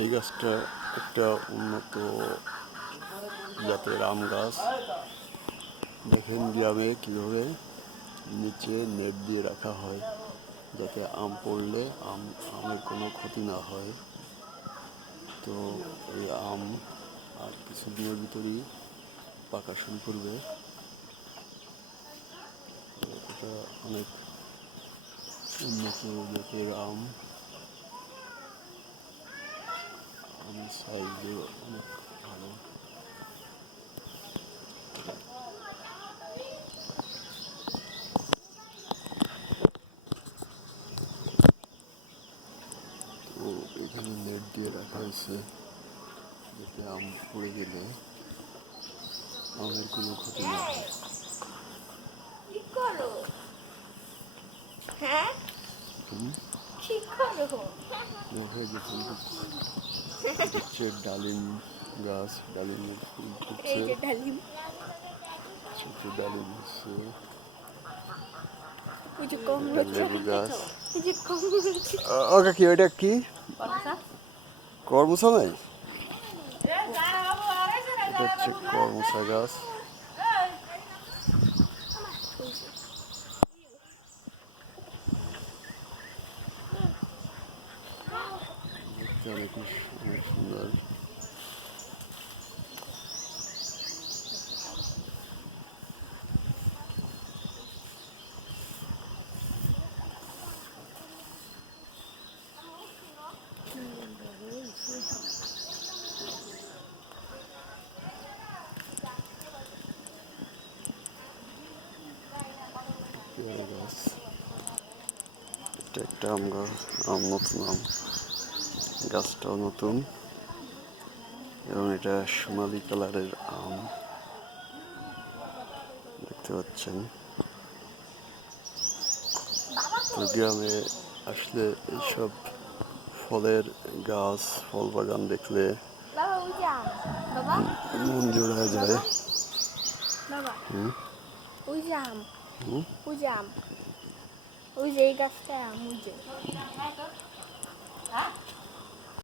এই গাছটা একটা উন্নত জাতের আম গাছ। দেখেন গ্রামে কীভাবে নিচে নেট দিয়ে রাখা হয় যাতে আম পড়লে আমের কোনো ক্ষতি না হয়। তো এই আম আর কিছুদিনের ভিতরেই পাকা শুরু করবে। এটা অনেক উন্নত জাতের আম সাইজও অনেক ভালো। তো এখানে নেট দিয়ে রাখা হয়েছে যাতে আম পড়ে গেলে আমের কোনো ক্ষতি না হয়। হচ্ছে ডালিম গাছ, ডালিমের ফুল ফুটছে, ছোট ডালিম হচ্ছে, লেবু গাছ। ও কাকি ওইটা কি করমচা নাই? এটা হচ্ছে করমচা গাছ। দেখতে অনেক সুন্দর। পেয়ারা গাছ, এটা একটা আম গাছ, নতুন আম, গাছটাও নতুন এবং এটা সোনালি কালারের আম দেখতে পাচ্ছেন। তো গ্রামে আসলে এইসব ফলের গাছ, ফল বাগান দেখলে মন জোড়া যায়। ওই যে আম, ওই যে আম, ওই যে এই গাছটা আম, ওই যে